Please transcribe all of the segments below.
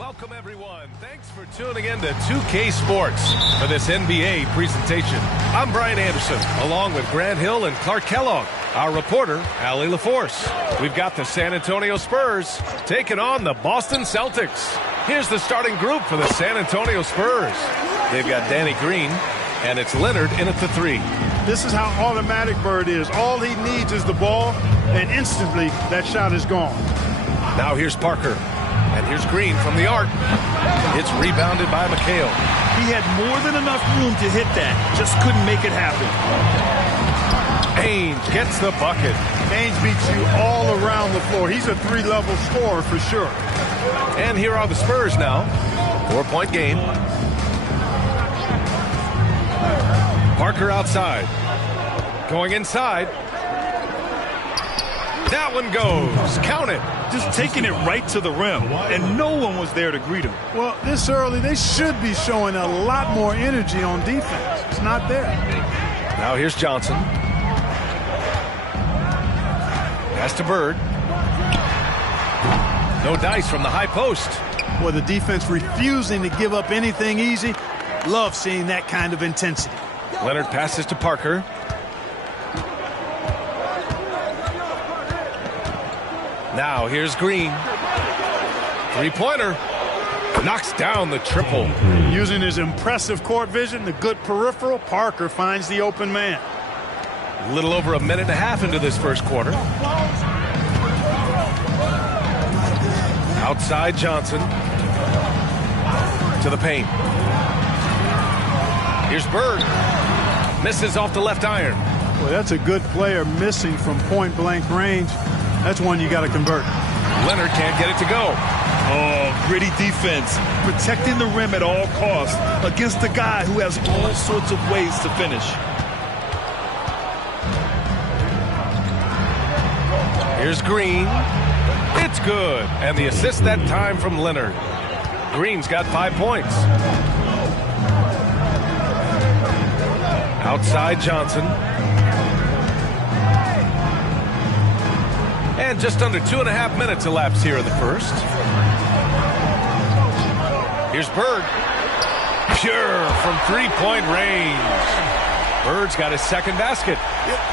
Welcome, everyone. Thanks for tuning in to 2K Sports for this NBA presentation. I'm Brian Anderson, along with Grant Hill and Clark Kellogg. Our reporter, Allie LaForce. We've got the San Antonio Spurs taking on the Boston Celtics. Here's the starting group for the San Antonio Spurs. They've got Danny Green, and it's Leonard in at the 3. This is how automatic Bird is. All he needs is the ball, and instantly that shot is gone. Now here's Parker. And here's Green from the arc. It's rebounded by McHale. He had more than enough room to hit that. Just couldn't make it happen. Ainge gets the bucket. Ainge beats you all around the floor. He's a 3-level scorer for sure. And here are the Spurs now. 4-point game. Parker outside. Going inside. That one goes. Count it. Just taking it right to the rim, and no one was there to greet him. Well, this early, they should be showing a lot more energy on defense. It's not there. Now here's Johnson. Pass to Bird. No dice from the high post. Well, the defense refusing to give up anything easy. Love seeing that kind of intensity. Leonard passes to Parker. Now here's Green. Three-pointer. Knocks down the triple. Using his impressive court vision, the good peripheral, Parker finds the open man. A little over a minute and a half into this first quarter. Outside Johnson. To the paint. Here's Bird. Misses off the left iron. Well, that's a good player missing from point-blank range. That's one you got to convert. Leonard can't get it to go. Oh, gritty defense. Protecting the rim at all costs against a guy who has all sorts of ways to finish. Here's Green. It's good. And the assist that time from Leonard. Green's got 5 points. Outside Johnson. And just under 2.5 minutes elapsed here in the first. Here's Bird. Pure from three-point range. Bird's got his second basket.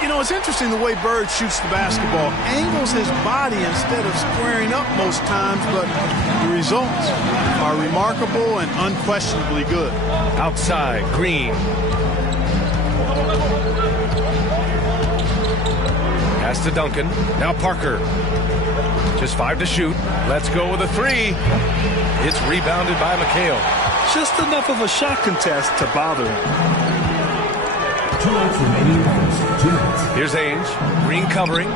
You know, it's interesting the way Bird shoots the basketball. Angles his body instead of squaring up most times, but the results are remarkable and unquestionably good. Outside, Green. Pass to Duncan. Now Parker. Just 5 to shoot. Let's go with a 3. It's rebounded by McHale. Just enough of a shot contest to bother him. Here's Ainge. Green covering.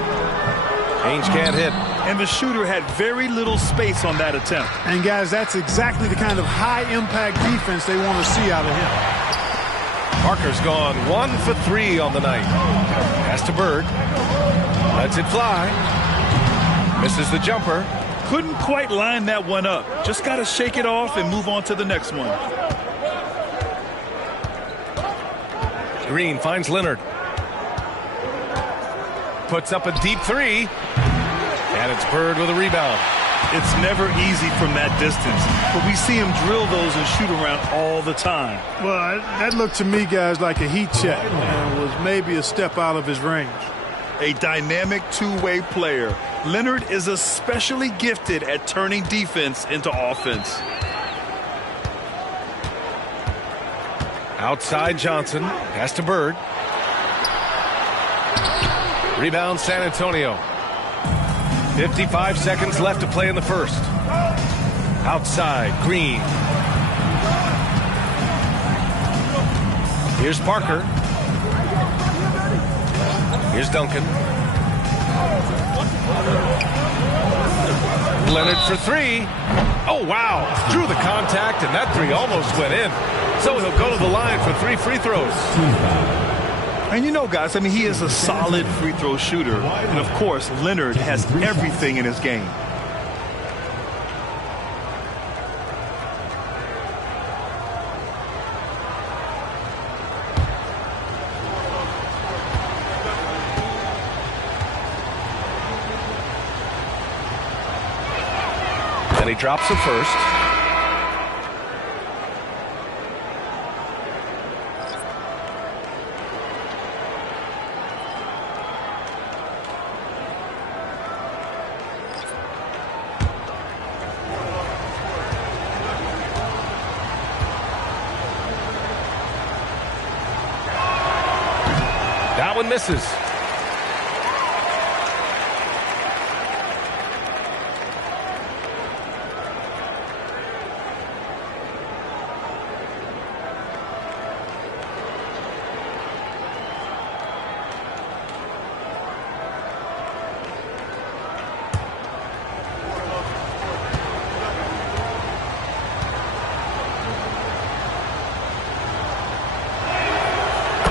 Ainge can't hit. And the shooter had very little space on that attempt. And, guys, that's exactly the kind of high-impact defense they want to see out of him. Parker's gone 1 for 3 on the night. Pass to Bird. Lets it fly. Misses the jumper. Couldn't quite line that one up. Just got to shake it off and move on to the next one. Green finds Leonard. Puts up a deep 3. And it's Bird with a rebound. It's never easy from that distance, but we see him drill those and shoot around all the time. Well, that looked to me, guys, like a heat check. And it was maybe a step out of his range. A dynamic two-way player. Leonard is especially gifted at turning defense into offense. Outside Johnson. Pass to Bird. Rebound San Antonio. 55 seconds left to play in the first. Outside, Green. Here's Parker. Here's Duncan. Leonard for 3. Oh, wow. Drew the contact, and that 3 almost went in. So he'll go to the line for 3 free throws. And you know, guys, I mean, he is a solid free throw shooter. And, of course, Leonard has everything in his game. And he drops the first. That one misses.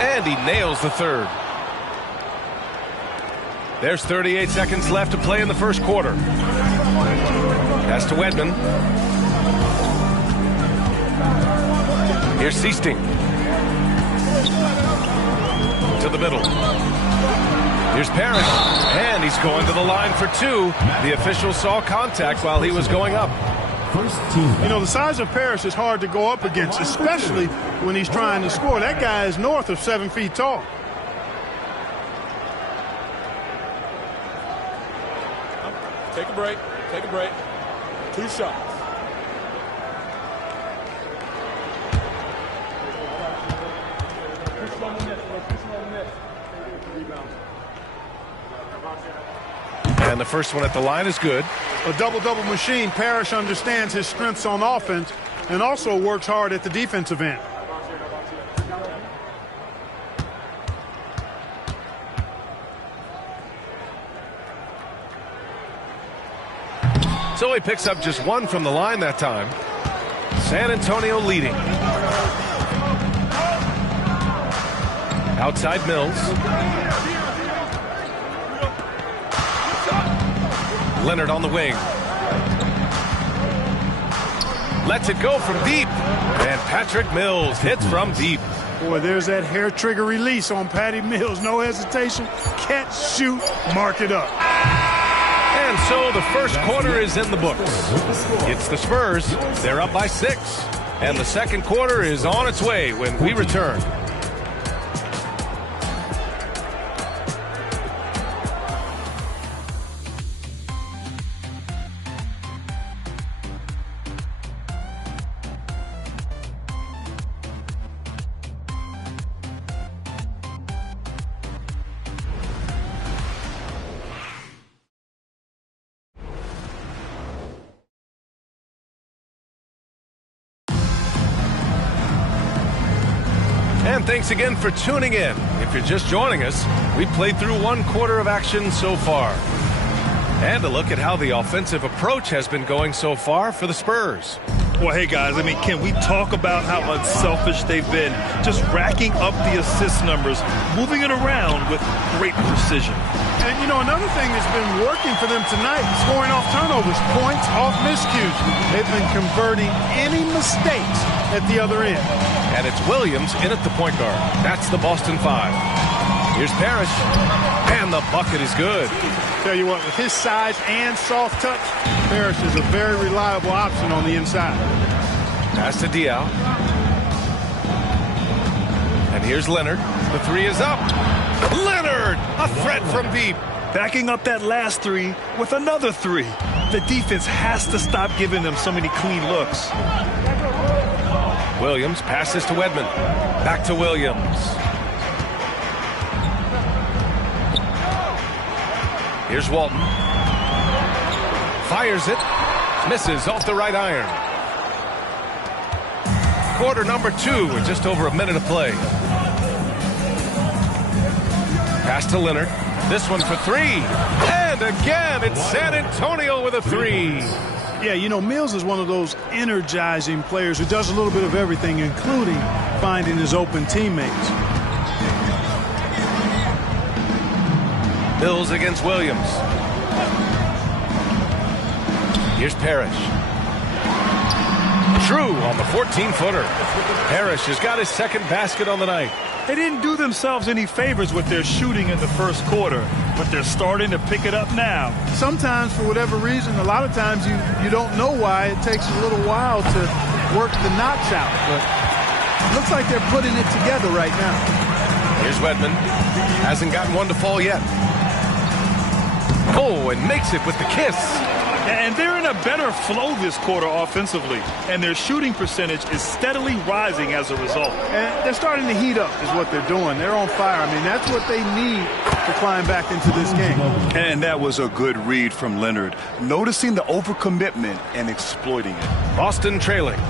And he nails the third. There's 38 seconds left to play in the first quarter. Pass to Wedman. Here's Seasting. To the middle. Here's Parrish. And he's going to the line for two. The official saw contact while he was going up. You know, the size of Parrish is hard to go up against, especially when he's trying to score. That guy is north of 7 feet tall. Take a break. Take a break. 2 shots. And the first one at the line is good. A double-double machine. Parrish understands his strengths on offense and also works hard at the defensive end. So he picks up just one from the line that time. San Antonio leading. Outside Mills. Leonard on the wing. Lets it go from deep. And Patrick Mills hits from deep. Boy, there's that hair trigger release on Patty Mills. No hesitation. Catch, shoot, mark it up. And so the first quarter is in the books. It's the Spurs. They're up by 6. And the second quarter is on its way when we return. And thanks again for tuning in. If you're just joining us, we played through 1 quarter of action so far. And a look at how the offensive approach has been going so far for the Spurs. Well, hey, guys, I mean, can we talk about how unselfish they've been? Just racking up the assist numbers, moving it around with great precision. And, you know, another thing that's been working for them tonight, scoring off turnovers, points off miscues. They've been converting any mistakes at the other end. And it's Williams in at the point guard. That's the Boston 5. Here's Parrish. And the bucket is good. Tell you what, with his size and soft touch, Parrish is a very reliable option on the inside. Pass to Diaw. And here's Leonard. The 3 is up. Leonard! A threat from deep. Backing up that last 3 with another 3. The defense has to stop giving them so many clean looks. Williams passes to Wedman. Back to Williams. Here's Walton. Fires it. Misses off the right iron. Quarter number 2 with just over a minute of play. Pass to Leonard. This one for 3. And again, it's San Antonio with a 3. Yeah, you know, Mills is one of those energizing players who does a little bit of everything, including finding his open teammates. Mills against Williams. Here's Parrish. True on the 14-footer. Parrish has got his second basket on the night. They didn't do themselves any favors with their shooting in the first quarter, but they're starting to pick it up now. Sometimes, for whatever reason, a lot of times you don't know why. It takes a little while to work the knocks out, but it looks like they're putting it together right now. Here's Wedman. Hasn't gotten one to fall yet. Oh, and makes it with the kiss. And they're in a better flow this quarter offensively, and their shooting percentage is steadily rising as a result. And they're starting to heat up is what they're doing. They're on fire. I mean, that's what they need to climb back into this game. And that was a good read from Leonard, noticing the overcommitment and exploiting it. Boston trailing.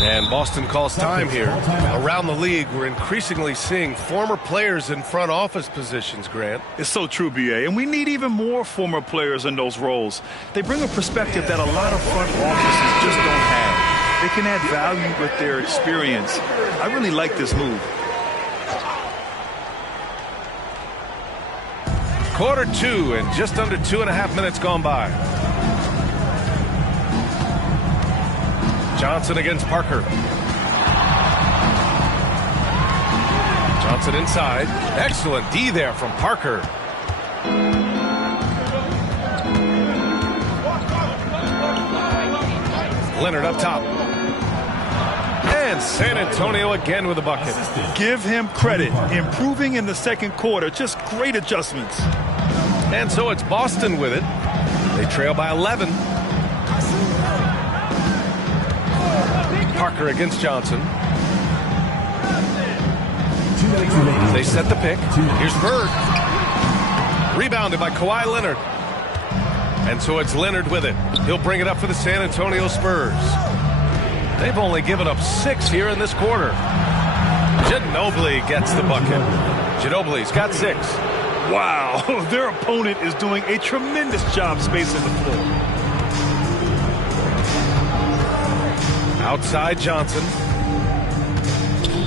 And Boston calls time here. Around the league, we're increasingly seeing former players in front office positions, Grant. It's so true, B.A., and we need even more former players in those roles. They bring a perspective that a lot of front offices just don't have. They can add value with their experience. I really like this move. Quarter 2 and just under 2.5 minutes gone by. Johnson against Parker. Johnson inside. Excellent D there from Parker. Leonard up top. And San Antonio again with a bucket. Give him credit. Improving in the second quarter. Just great adjustments. And so it's Boston with it. They trail by 11. Parker against Johnson. They set the pick. Here's Bird. Rebounded by Kawhi Leonard. And so it's Leonard with it. He'll bring it up for the San Antonio Spurs. They've only given up 6 here in this quarter. Ginobili gets the bucket. Ginobili's got 6. Wow, their opponent is doing a tremendous job spacing the floor. Outside Johnson.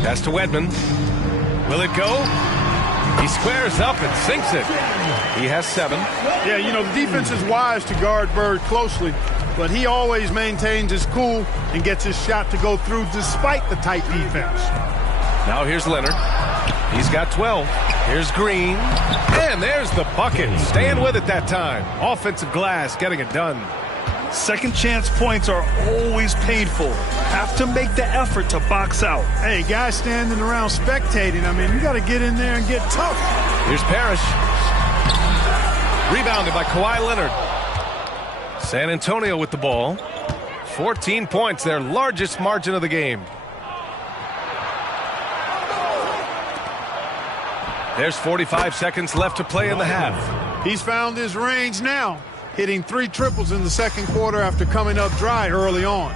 Pass to Wedman. Will it go? He squares up and sinks it. He has 7. Yeah, you know, the defense is wise to guard Bird closely, but he always maintains his cool and gets his shot to go through despite the tight defense. Now here's Leonard. He's got 12. Here's Green. And there's the bucket. Staying with it that time. Offensive glass getting it done. Second chance points are always painful. Have to make the effort to box out. Hey, guys standing around spectating, I mean, you got to get in there and get tough. Here's Parrish. Rebounded by Kawhi Leonard. San Antonio with the ball. 14 points, their largest margin of the game. There's 45 seconds left to play in the half. He's found his range now, hitting 3 triples in the second quarter after coming up dry early on.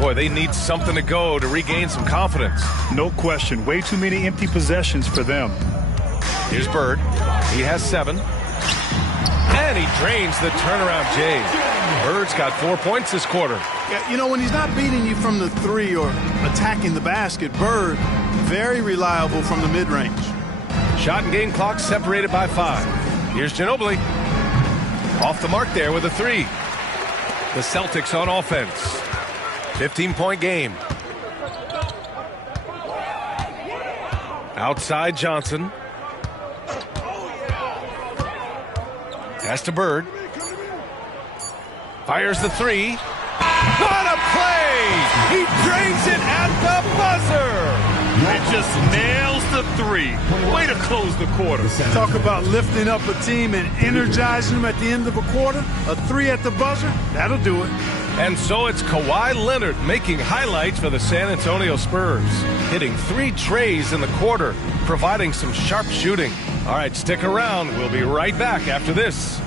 Boy, they need something to go to regain some confidence. No question. Way too many empty possessions for them. Here's Bird. He has 7. And he drains the turnaround J. Bird's got 4 points this quarter. Yeah, you know, when he's not beating you from the 3 or attacking the basket, Bird, very reliable from the mid-range. Shot and game clock separated by 5. Here's Ginobili. Off the mark there with a 3. The Celtics on offense. 15-point game. Outside Johnson. Pass to Bird. Fires the 3. What a play! He drains it at the buzzer! It just nails the 3. Way to close the quarter. Talk about lifting up a team and energizing them at the end of a quarter. A 3 at the buzzer, that'll do it. And so it's Kawhi Leonard making highlights for the San Antonio Spurs. Hitting 3 trays in the quarter, providing some sharp shooting. All right, stick around. We'll be right back after this.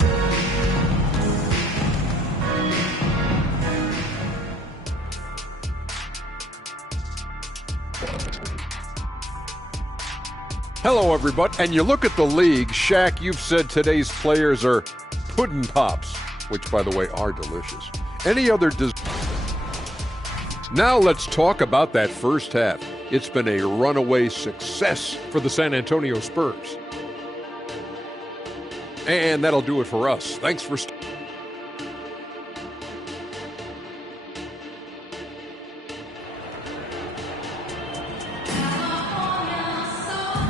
Hello, everybody. And you look at the league, Shaq, you've said today's players are pudding pops, which, by the way, are delicious. Any other Now let's talk about that first half. It's been a runaway success for the San Antonio Spurs. And that'll do it for us. Thanks for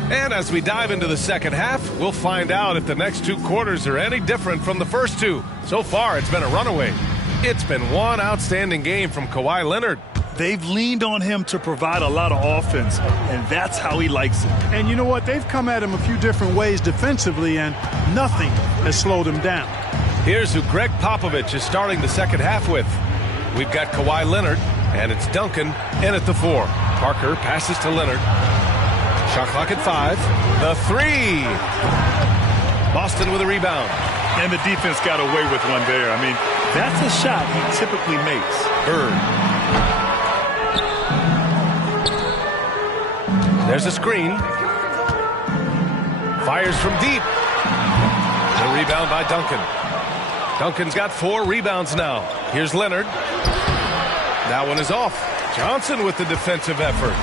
And as we dive into the second half, we'll find out if the next 2 quarters are any different from the first 2. So far, it's been a runaway. It's been one outstanding game from Kawhi Leonard. They've leaned on him to provide a lot of offense, and that's how he likes it. And you know what? They've come at him a few different ways defensively, and nothing has slowed him down. Here's who Greg Popovich is starting the second half with. We've got Kawhi Leonard, and it's Duncan in at the 4. Parker passes to Leonard. Shot clock at 5. The 3. Boston with a rebound. And the defense got away with one there. I mean, that's a shot he typically makes. Bird. There's a screen. Fires from deep. The rebound by Duncan. Duncan's got 4 rebounds now. Here's Leonard. That one is off. Johnson with the defensive effort.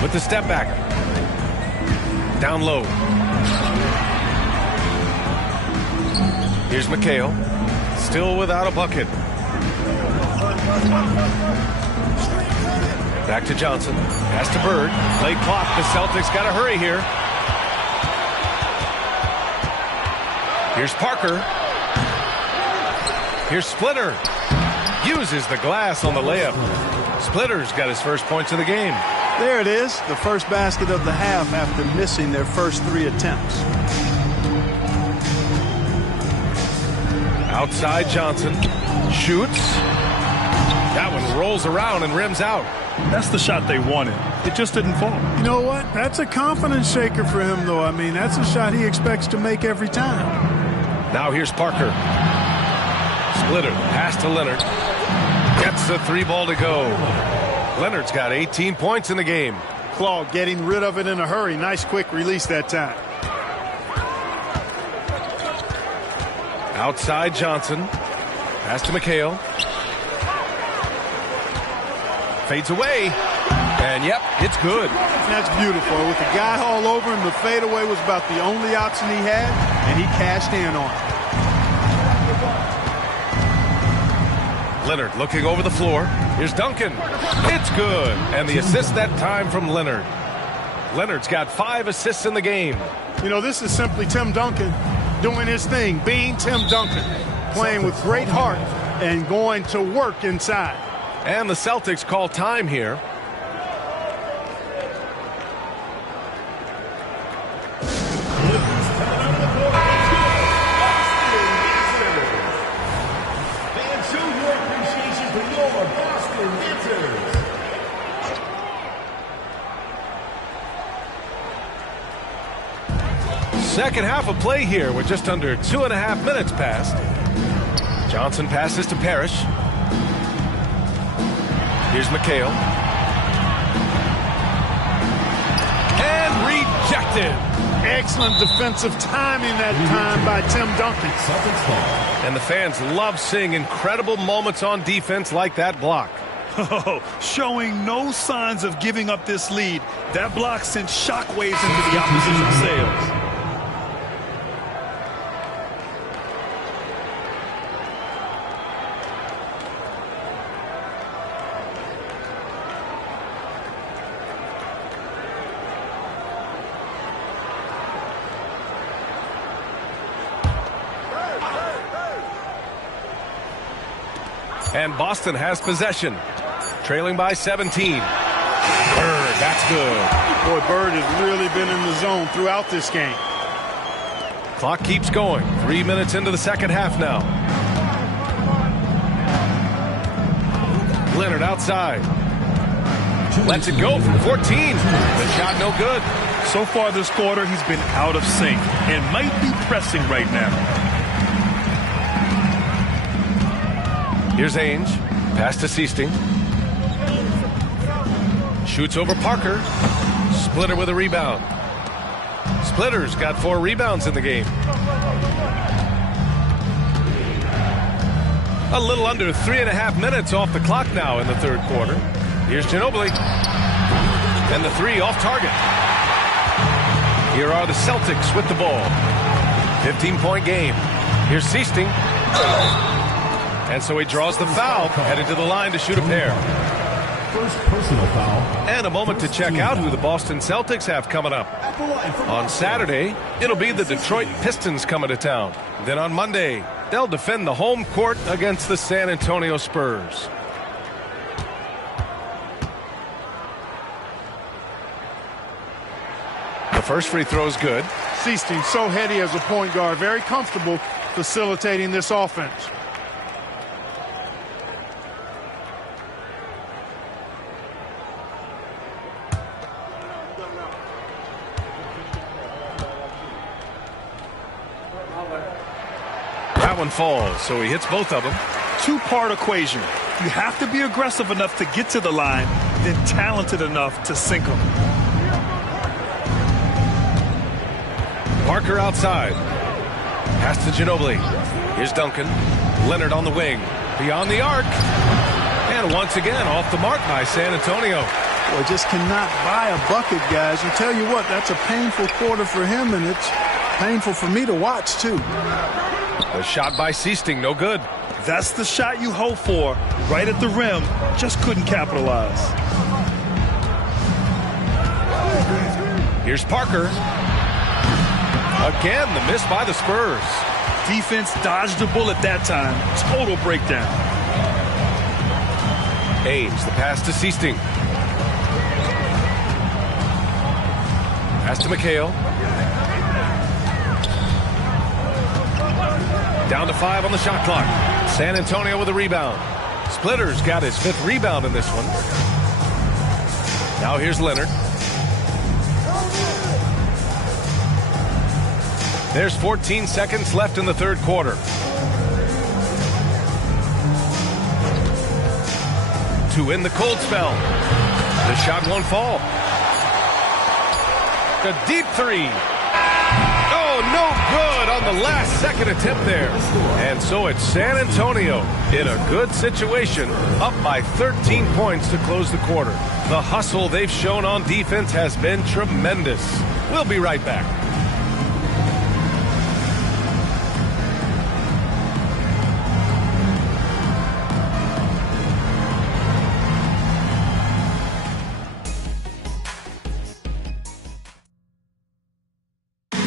With the step back. Down low. Here's McHale. Still without a bucket. Back to Johnson. Pass to Bird. Late clock. The Celtics got to hurry here. Here's Parker. Here's Splitter. Uses the glass on the layup. Splitter's got his first points of the game. There it is, the first basket of the half after missing their first 3 attempts. Outside Johnson. Shoots. That one rolls around and rims out. That's the shot they wanted. It just didn't fall. You know what? That's a confidence shaker for him, though. I mean, that's a shot he expects to make every time. Now here's Parker. Splitter. Pass to Leonard. Gets the 3 ball to go. Leonard's got 18 points in the game. Claw getting rid of it in a hurry. Nice quick release that time. Outside Johnson. Pass to McHale. Fades away. And yep, it's good. That's beautiful. With the guy all over him, the fadeaway was about the only option he had, and he cashed in on it. Leonard looking over the floor. Here's Duncan. It's good. And the assist that time from Leonard. Leonard's got 5 assists in the game. You know, this is simply Tim Duncan doing his thing, being Tim Duncan, playing with great heart and going to work inside. And the Celtics call time here. Second half of play here with just under 2.5 minutes passed. Johnson passes to Parrish. Here's McHale. And rejected. Excellent defensive timing that time by Tim Duncan. And the fans love seeing incredible moments on defense like that block. Oh, showing no signs of giving up this lead. That block sent shockwaves into the opposition's sails. And Boston has possession, trailing by 17. Bird, that's good. Boy, Bird has really been in the zone throughout this game. Clock keeps going. 3 minutes into the second half now. Leonard outside. Lets it go from 14. The shot no good. So far this quarter, he's been out of sync and might be pressing right now. Here's Ainge. Pass to Seasting. Shoots over Parker. Splitter with a rebound. Splitter's got 4 rebounds in the game. A little under 3.5 minutes off the clock now in the third quarter. Here's Ginobili. And the 3 off target. Here are the Celtics with the ball. 15-point game. Here's Seasting. And so he draws the foul, headed to the line to shoot a pair. First personal foul. And a moment to check out who the Boston Celtics have coming up. On Saturday, it'll be the Detroit Pistons coming to town. Then on Monday, they'll defend the home court against the San Antonio Spurs. The First free throw is good. Seasting so heady as a point guard, very comfortable facilitating this offense. That one falls, so he hits both of them. Two-part equation. You have to be aggressive enough to get to the line, then talented enough to sink them. Parker outside. Pass to Ginobili. Here's Duncan. Leonard on the wing. Beyond the arc. And once again, off the mark by San Antonio. Well, just cannot buy a bucket, guys. And tell you what, that's a painful quarter for him, and it's painful for me to watch, too. The shot by Seasting, no good. That's the shot you hope for. Right at the rim, just couldn't capitalize. Here's Parker. Again, the miss by the Spurs. Defense dodged the bullet that time. Total breakdown. Ames, the pass to Seasting. Pass to McHale. Down to 5 on the shot clock. San Antonio with a rebound. Splitter's got his 5th rebound in this one. Now here's Leonard. There's 14 seconds left in the third quarter. To end the cold spell. The shot won't fall. A deep three. Oh, no good on the last second attempt there. And so it's San Antonio in a good situation, up by 13 points to close the quarter. The hustle they've shown on defense has been tremendous. We'll be right back.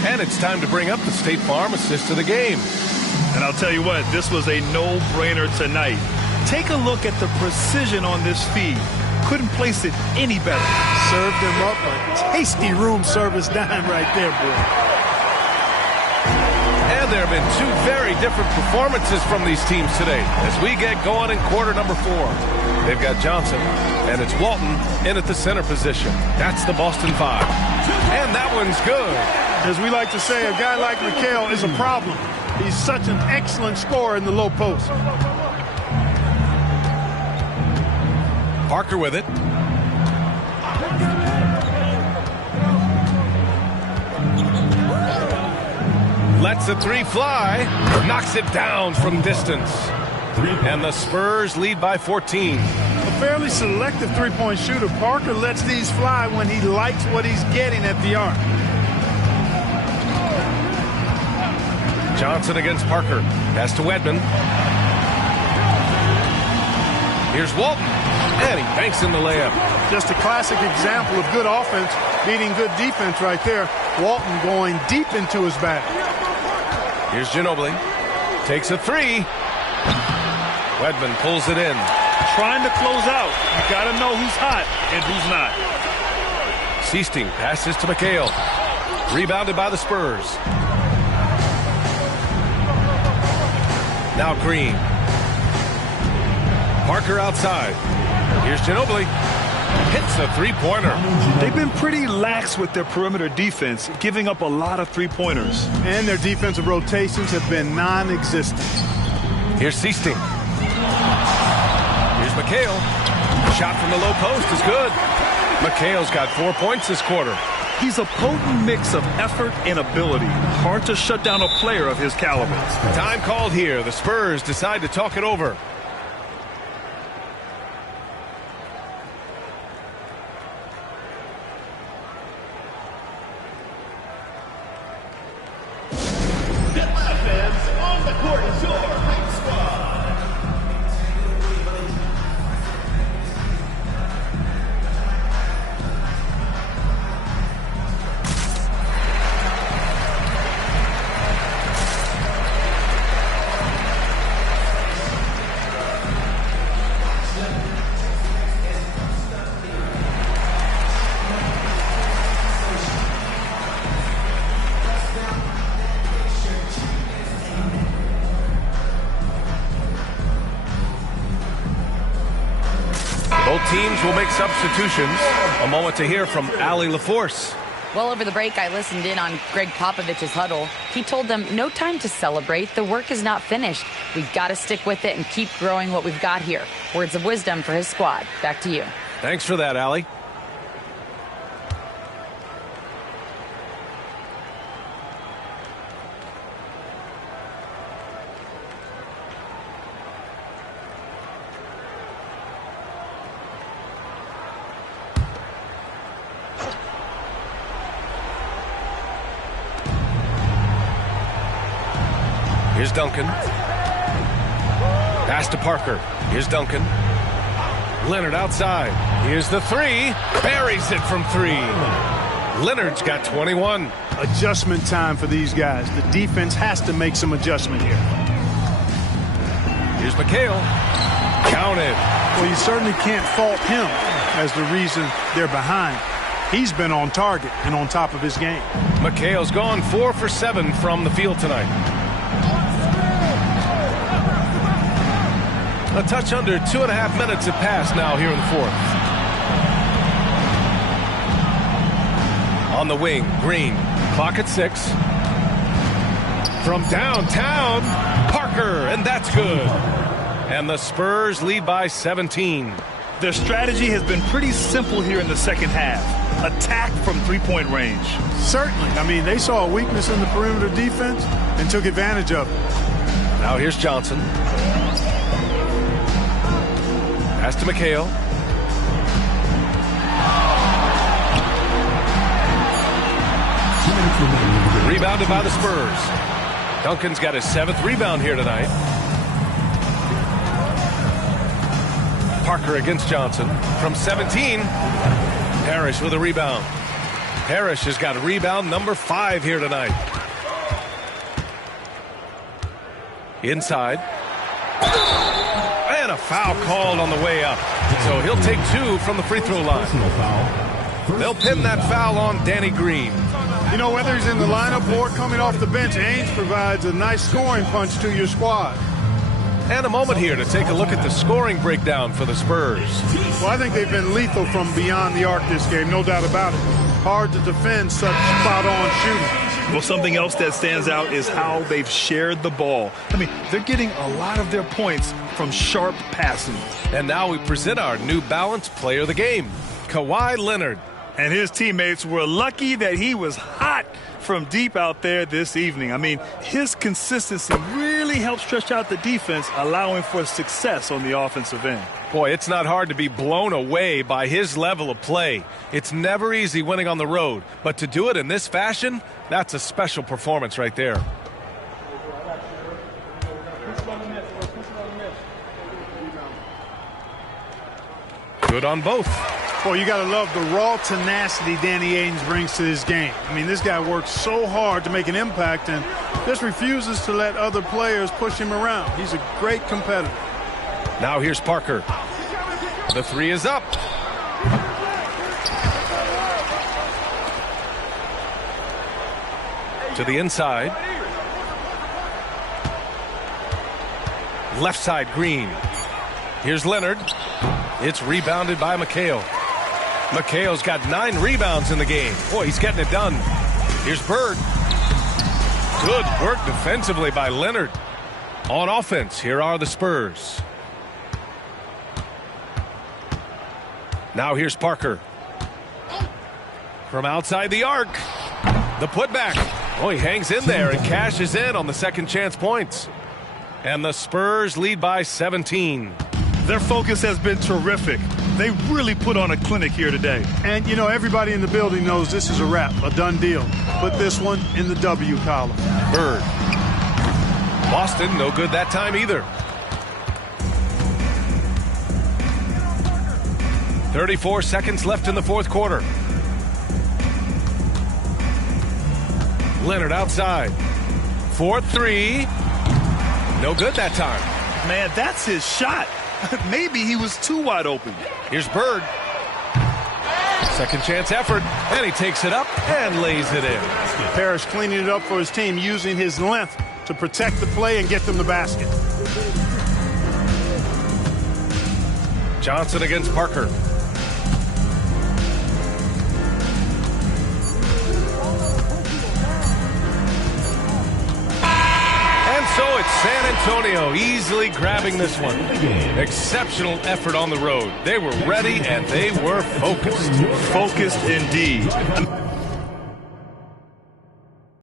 And it's time to bring up the State Farm assist of the game. And I'll tell you what, this was a no-brainer tonight. Take a look at the precision on this feed. Couldn't place it any better. Served him up a tasty room service dime right there, boy. And there have been two very different performances from these teams today as we get going in quarter number 4. They've got Johnson, and it's Walton in at the center position. That's the Boston 5. And that one's good. As we like to say, a guy like McHale is a problem. He's such an excellent scorer in the low post. Parker with it. Lets the three fly. Knocks it down from distance. And the Spurs lead by 14. A fairly selective three-point shooter. Parker lets these fly when he likes what he's getting at the arc. Johnson against Parker. Pass to Wedman. Here's Walton. And he banks in the layup. Just a classic example of good offense beating good defense right there. Walton going deep into his bag. Here's Ginobili. Takes a three. Wedman pulls it in. Trying to close out. You got to know who's hot and who's not. Seasting passes to McHale. Rebounded by the Spurs. Now Green. Parker outside. Here's Ginobili. Hits a three-pointer. They've been pretty lax with their perimeter defense, giving up a lot of three-pointers. And their defensive rotations have been non-existent. Here's Seasting. Here's McHale. Shot from the low post is good. McHale's got 4 points this quarter. He's a potent mix of effort and ability. Hard to shut down a player of his caliber. Time called here. The Spurs decide to talk it over. On the court is your Hype Squad. teams will make substitutions. A moment to hear from Allie LaForce. Well, over the break, I listened in on Greg Popovich's huddle. He told them, no time to celebrate. The work is not finished. We've got to stick with it and keep growing what we've got here. Words of wisdom for his squad. Back to you. Thanks for that, Allie. Here's Duncan. Pass to Parker. Here's Duncan. Leonard outside. Here's the three. Buries it from three. Leonard's got 21. Adjustment time for these guys. The defense has to make some adjustment here. Here's McHale. Counted. Well, you certainly can't fault him as the reason they're behind. He's been on target and on top of his game. McHale's gone 4 for 7 from the field tonight. A touch under 2.5 minutes have passed now here in the fourth. On the wing, Green. Clock at 6. From downtown, Parker, and that's good. And the Spurs lead by 17. Their strategy has been pretty simple here in the second half. Attack from three-point range. Certainly. I mean, they saw a weakness in the perimeter defense and took advantage of it. Now here's Johnson. Pass to McHale. Rebounded by the Spurs. Duncan's got his 7th rebound here tonight. Parker against Johnson from 17. Parrish with a rebound. Parrish has got rebound number 5 here tonight. Inside. And a foul called on the way up. So he'll take 2 from the free throw line. They'll pin that foul on Danny Green. You know, whether he's in the lineup or coming off the bench, Ainge provides a nice scoring punch to your squad. And a moment here to take a look at the scoring breakdown for the Spurs. Well, I think they've been lethal from beyond the arc this game, no doubt about it. Hard to defend such spot-on shooting. Well, something else that stands out is how they've shared the ball. I mean, they're getting a lot of their points from sharp passing. And now we present our new balanced player of the game, Kawhi Leonard. And his teammates were lucky that he was hot from deep out there this evening. I mean, his consistency really helped stretch out the defense, allowing for success on the offensive end. Boy, it's not hard to be blown away by his level of play. It's never easy winning on the road, but to do it in this fashion, that's a special performance right there. Good on both. Well, you got to love the raw tenacity Danny Ainge brings to his game. I mean, this guy works so hard to make an impact and just refuses to let other players push him around. He's a great competitor. Now here's Parker. The 3 is up. To the inside. Left side, Green. Here's Leonard. It's rebounded by McHale. McHale's got 9 rebounds in the game. Boy, he's getting it done. Here's Bird. Good work defensively by Leonard. On offense, here are the Spurs. Now here's Parker. From outside the arc. The putback. Oh, he hangs in there and cashes in on the second chance points. And the Spurs lead by 17. Their focus has been terrific. They really put on a clinic here today. And, you know, everybody in the building knows this is a wrap, a done deal. Put this one in the W column. Bird. Boston, no good that time either. 34 seconds left in the fourth quarter. Leonard outside. 4-3. No good that time. Man, that's his shot. Maybe he was too wide open. Here's Bird. Second chance effort, and he takes it up and lays it in. Parrish cleaning it up for his team, using his length to protect the play and get them the basket. Johnson against Parker. And so it's San Antonio easily grabbing this one. Exceptional effort on the road. They were ready and they were focused. Focused indeed.